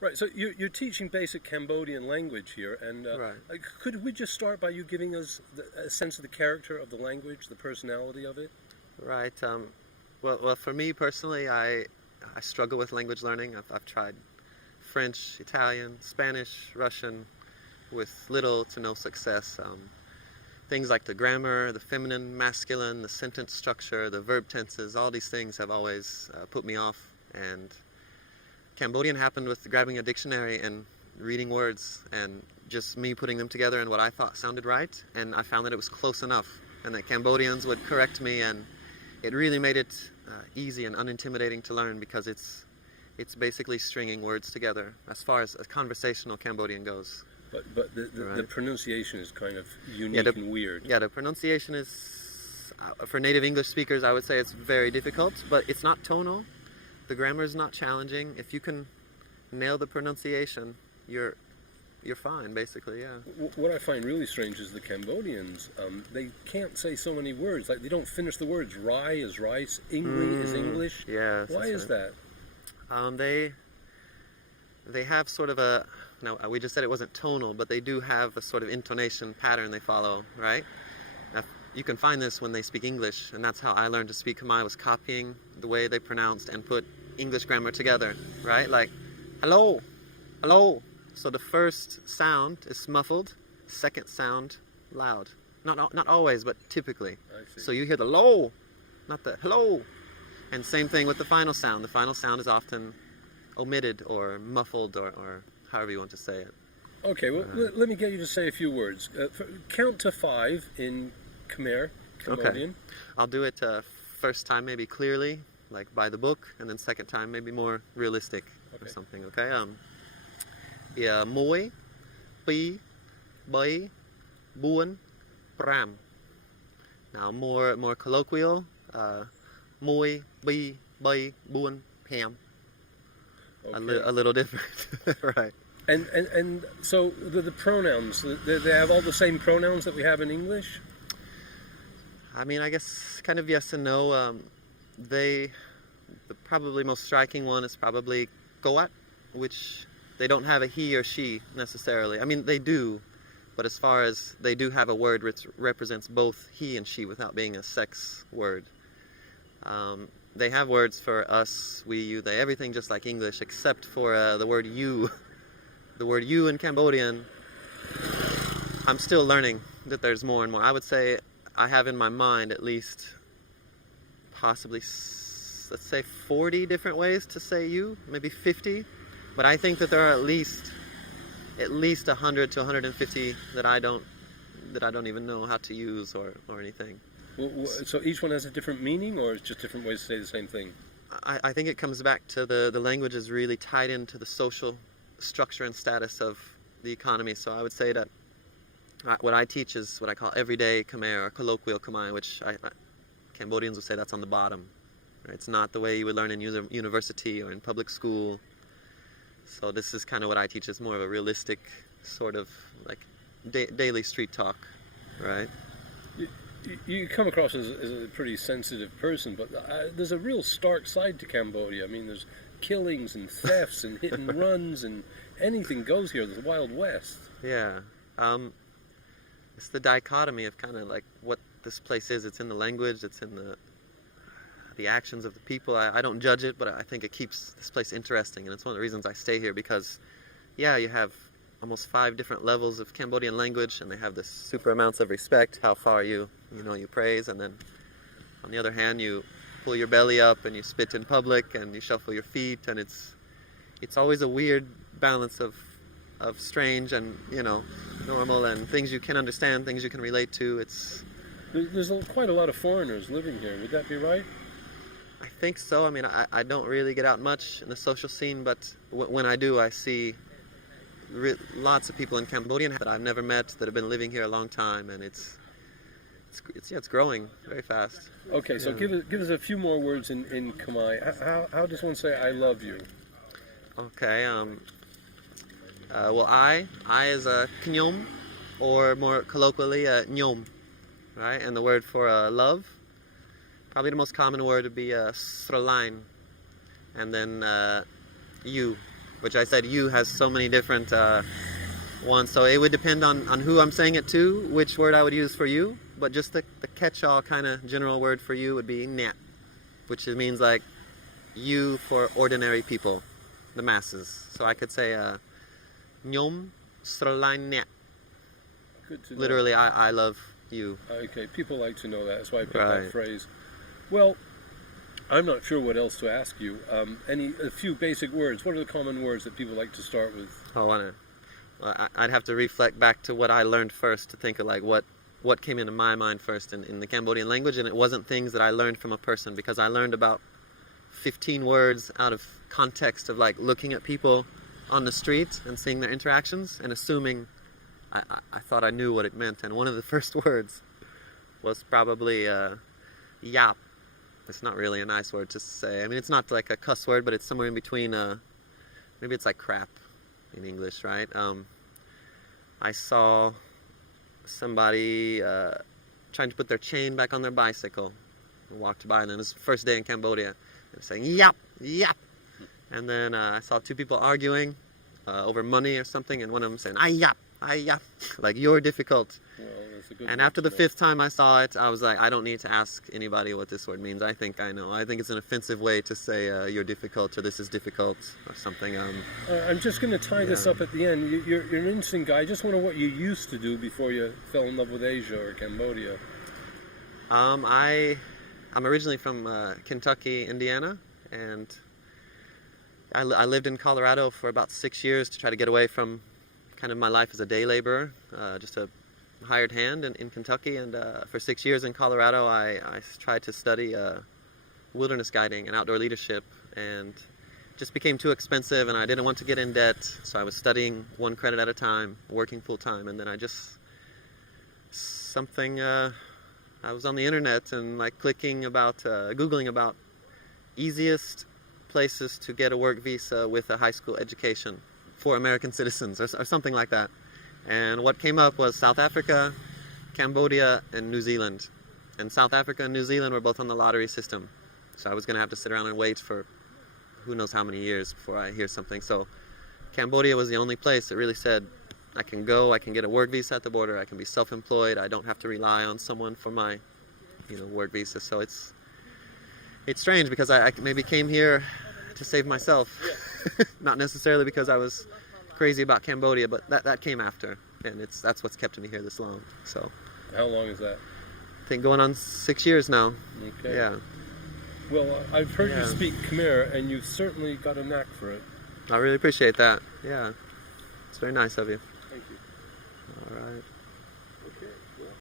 Right, so you're teaching basic Cambodian language here, and Right. could we just start by you giving us a sense of the character of the language, the personality of it? Right. Well, for me personally, I struggle with language learning. I've tried French, Italian, Spanish, Russian, with little to no success. Things like the grammar, the feminine, masculine, the sentence structure, the verb tenses, all these things have always put me off. And Cambodian happened with grabbing a dictionary and reading words and just me putting them together in what I thought sounded right. And I found that it was close enough and that Cambodians would correct me, and it really made it easy and unintimidating to learn because it's basically stringing words together as far as a conversational Cambodian goes. But the Right. pronunciation is kind of unique and weird. Yeah, the pronunciation is, for native English speakers, I would say it's very difficult, but it's not tonal. The grammar is not challenging. If you can nail the pronunciation, you're fine, basically, yeah. What I find really strange is the Cambodians, they can't say so many words. Like, they don't finish the words. Rai is rice, Ingli is English. Yes. Why is that? They have sort of a, now we just said it wasn't tonal, but they do have a sort of intonation pattern they follow, right? Now, you can find this when they speak English, and that's how I learned to speak Khmer, was copying the way they pronounced and put English grammar together, right? Like, hello, hello. So the first sound is muffled, second sound loud. Not always, but typically. I see. So you hear the low, not the hello. And same thing with the final sound. The final sound is often omitted or muffled or however you want to say it. Okay, well, let me get you to say a few words. Count to 5 in Khmer, Cambodian. I'll do it first time maybe clearly, like by the book, and then second time maybe more realistic or Okay. something, okay? Yeah, Moi, Pi, Bay, Buon, Pram. Now more colloquial, Moi, Pi, Bay, Buon, Pam. Okay. A little different, right? And so the pronouns, they have all the same pronouns that we have in English? I mean, I guess kind of yes and no. The probably most striking one is probably Goat, which they don't have a he or she necessarily. I mean, they do, but as far as they do have a word which represents both he and she without being a sex word. They have words for us, we, you, they, everything just like English, except for the word you. The word you in Cambodian, I'm still learning that there's more and more. I would say I have in my mind at least possibly, let's say 40 different ways to say you, maybe 50. But I think that there are at least 100 to 150 that I don't even know how to use or anything. So each one has a different meaning, or it's just different ways to say the same thing? I think it comes back to the language is really tied into the social structure and status of the economy. So I would say that what I teach is what I call everyday Khmer or colloquial Khmer, which Cambodians would say that's on the bottom. Right? It's not the way you would learn in university or in public school. So this is kind of what I teach, is more of a realistic sort of like daily street talk, right? You come across as a pretty sensitive person, but there's a real stark side to Cambodia. I mean, there's killings and thefts and hit and runs, and anything goes here. There's the Wild West. Yeah. It's the dichotomy of kind of like what this place is. It's in the language, it's in the actions of the people. I don't judge it, but I think it keeps this place interesting, and it's one of the reasons I stay here, because yeah, you have almost 5 different levels of Cambodian language, and they have this super amounts of respect, how far you praise, and then on the other hand you pull your belly up and you spit in public and you shuffle your feet, and it's always a weird balance of strange and normal, and things you can understand, things you can relate to. There's quite a lot of foreigners living here. Would that be right? I think so. I mean, I don't really get out much in the social scene, but when I do, I see lots of people in Cambodia that I've never met that have been living here a long time, and it's growing very fast. Okay, so give us a few more words in Khmer. How does one say "I love you"? Okay. Well, I is a knyom, or more colloquially nyom, right? And the word for love, probably the most common word would be srolain, and then you, which I said you has so many different ones. So it would depend on who I'm saying it to, which word I would use for you. But just the catch-all kind of general word for you would be net, which means like you for ordinary people, the masses. So I could say Nyom Srolain net. Good to know. Literally, I love you. Okay, people like to know that. That's why I picked Right. that phrase. Well, I'm not sure what else to ask you. A few basic words. What are the common words that people like to start with? Well, I'd have to reflect back to what I learned first to think of like what came into my mind first in the Cambodian language, and it wasn't things that I learned from a person, because I learned about 15 words out of context of like looking at people on the street and seeing their interactions and assuming I thought I knew what it meant. And one of the first words was probably yap. It's not really a nice word to say. I mean, it's not like a cuss word, but it's somewhere in between. Maybe it's like crap in English, right? I saw somebody trying to put their chain back on their bicycle. I walked by them. It was the first day in Cambodia. They were saying yap, yap. And then I saw two people arguing over money or something, and one of them saying ay yap, like you're difficult. Well, that's a good And word after to the know. 5th time I saw it, I was like, I don't need to ask anybody what this word means. I think I know. I think it's an offensive way to say you're difficult, or this is difficult, or something. I'm just going to tie this Yeah. up at the end. You're an interesting guy. I just wonder what you used to do before you fell in love with Asia or Cambodia. I'm originally from Kentucky, Indiana, and I lived in Colorado for about 6 years to try to get away from kind of my life as a day laborer, just a hired hand in Kentucky. And for 6 years in Colorado, I tried to study wilderness guiding and outdoor leadership, and it just became too expensive, and I didn't want to get in debt, so I was studying 1 credit at a time, working full time, and then I was on the internet and like clicking about, Googling about easiest places to get a work visa with a high school education for American citizens, or something like that. And what came up was South Africa, Cambodia, and New Zealand. And South Africa and New Zealand were both on the lottery system. So I was going to have to sit around and wait for who knows how many years before I hear something. So Cambodia was the only place that really said, I can go, I can get a work visa at the border, I can be self-employed, I don't have to rely on someone for my, work visa. So it's strange, because I maybe came here to save myself, not necessarily because I was crazy about Cambodia, but that came after, and that's what's kept me here this long. So How long is that? I think going on 6 years now. Okay. Yeah. Well, I've heard you Yeah. speak Khmer, and you've certainly got a knack for it. I really appreciate that. Yeah. It's very nice of you. Thank you. All right.